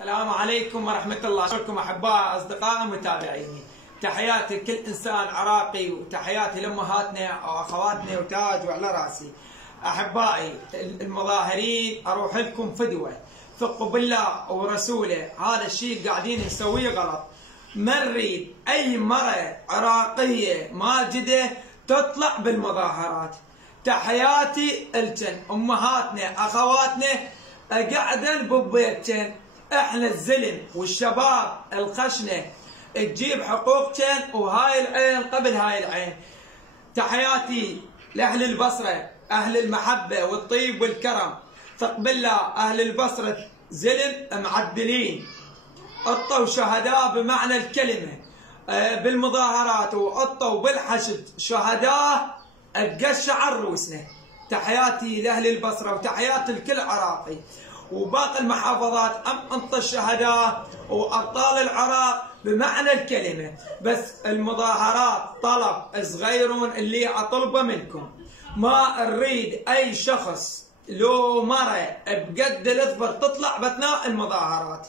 السلام عليكم ورحمة الله. شكركم أحباء أصدقاء متابعيني. تحياتي لكل إنسان عراقي وتحياتي لأمهاتنا أو أخواتنا وتاج وعلى راسي. أحبائي المظاهرين أروح لكم فدوة، ثقوا بالله ورسوله، هذا الشيء قاعدين نسويه غلط. ما نريد أي مرة عراقية ماجدة تطلع بالمظاهرات. تحياتي لكن أمهاتنا أخواتنا قاعدين ببيتكن، احنا الزلم والشباب الخشنه تجيب حقوقكن وهاي العين قبل هاي العين. تحياتي لاهل البصره، اهل المحبه والطيب والكرم. ثق بالله اهل البصره زلم معدلين، عطوا شهداء بمعنى الكلمه بالمظاهرات، وعطوا بالحشد شهداء تقشعر رؤوسنا. تحياتي لاهل البصره وتحياتي لكل عراقي وباقي المحافظات. انطى الشهداء وابطال العراق بمعنى الكلمه، بس المظاهرات طلب صغيرون اللي اطلبه منكم. ما نريد اي شخص لو مره بقد الاظفر تطلع باثناء المظاهرات،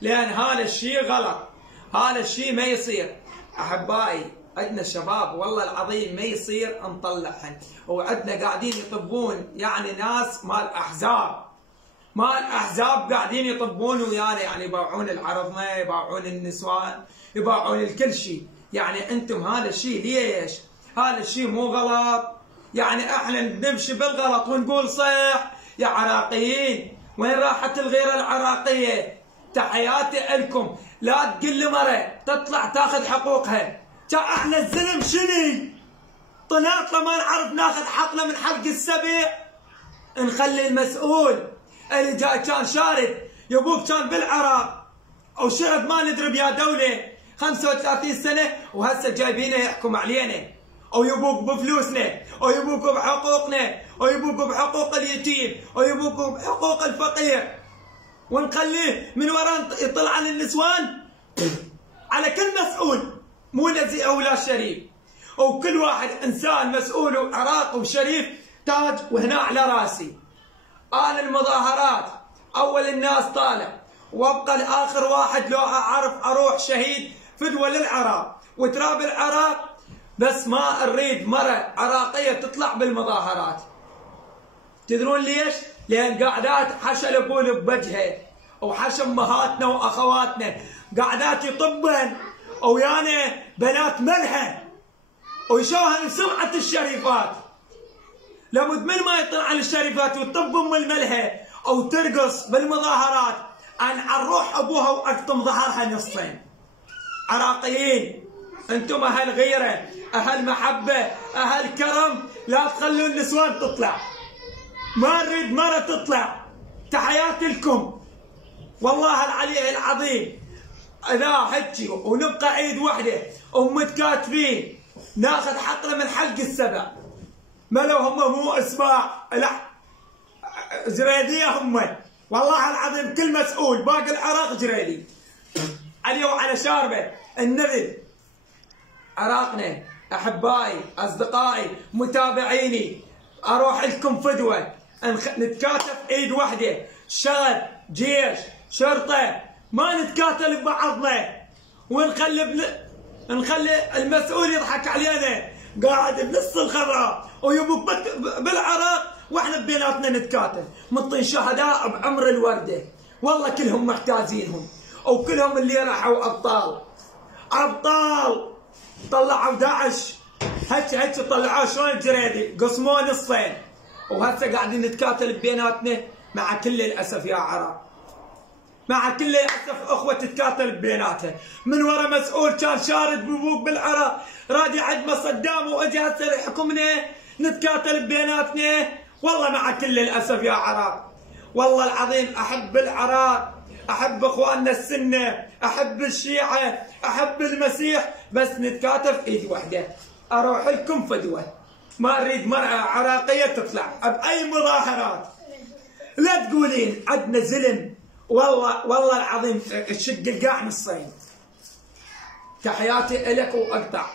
لان هذا الشيء غلط، هذا الشيء ما يصير. احبائي عندنا شباب والله العظيم ما يصير نطلعهن، وعندنا قاعدين يطبون يعني ناس مال احزاب قاعدين يطبون ويانا، يعني يباعون العرضنا، يباعون النسوان، يباعون الكل شيء. يعني انتم هذا الشيء ليش؟ هذا الشيء مو غلط، يعني احنا نمشي بالغلط ونقول صح يا عراقيين. وين راحت الغيره العراقيه؟ تحياتي لكم. لا تقل مره تطلع تاخذ حقوقها. احنا الزلم شني؟ طلعنا ما نعرف ناخذ حقنا من حق السبع. نخلي المسؤول اللي جاي كان شارد، يبوك كان بالعراق او شرد ما ندري بيا دوله 35 سنه، وهسه جايبينه يحكم علينا، او يبوك بفلوسنا، او يبوك بحقوقنا، او يبوك بحقوق اليتيم، او يبوك بحقوق الفقير، ونخليه من وراء يطلع عن النسوان على كل مسؤول، مو نزيه او لا شريف. وكل واحد انسان مسؤول وعراقي وشريف تاج وهنا على راسي. انا المظاهرات اول الناس طالع، وابقى لاخر واحد لو اعرف اروح شهيد فدوه للعراق وتراب العراق، بس ما اريد مره عراقيه تطلع بالمظاهرات. تدرون ليش؟ لان قاعدات حشى الابول بوجهه، وحشى امهاتنا واخواتنا قاعدات يطبن ويانا بنات ملهى ويشوهن سمعه الشريفات. لابد من ما يطلع عن الشريفات وتطب ام الملهى او ترقص بالمظاهرات ان اروح ابوها واقطم ظهرها نصين. عراقيين انتم اهل غيره، اهل محبه، اهل كرم، لا تخلوا النسوان تطلع. ما نريد مره تطلع. تحياتي لكم والله العلي العظيم. اذا هيجي ونبقى ايد وحده ومتكاتفين ناخذ حقنا من حلق السبع. ما لو هم مو اسماء، لا جريديه هم، والله العظيم كل مسؤول باقي العراق جريدي عليه وعلى شاربه النذل. عراقنا احبائي اصدقائي متابعيني، اروح لكم فدوه، نتكاتف ايد وحده، شغب، جيش، شرطه، ما نتكاتل ببعضنا نخلي المسؤول يضحك علينا قاعد بنص الخضراء ويبوك بالعراق واحنا بيناتنا نتكاتل. مطين شهداء بعمر الورده، والله كلهم محتاجينهم، وكلهم اللي راحوا ابطال طلعوا داعش هيك طلعوه شلون جريدي، قسموه نصين، وهسه قاعدين نتكاتل بيناتنا. مع كل الاسف يا عراق، مع كل الاسف اخوه تتكاتل بيناتها من ورا مسؤول كان شارد ببوك بالعراق راد يعد صدام واجى هسه يحكمنا نتكاتل بيناتنا. والله مع كل الاسف يا عراق، والله العظيم احب العراق، احب اخواننا السنه، احب الشيعه، احب المسيح، بس نتكاتف ايد وحده. اروح لكم فدوه، ما اريد مرأة عراقيه تطلع باي مظاهرات. لا تقولين عندنا زلم، والله العظيم تشق القاع نصين. تحياتي لك واقطع.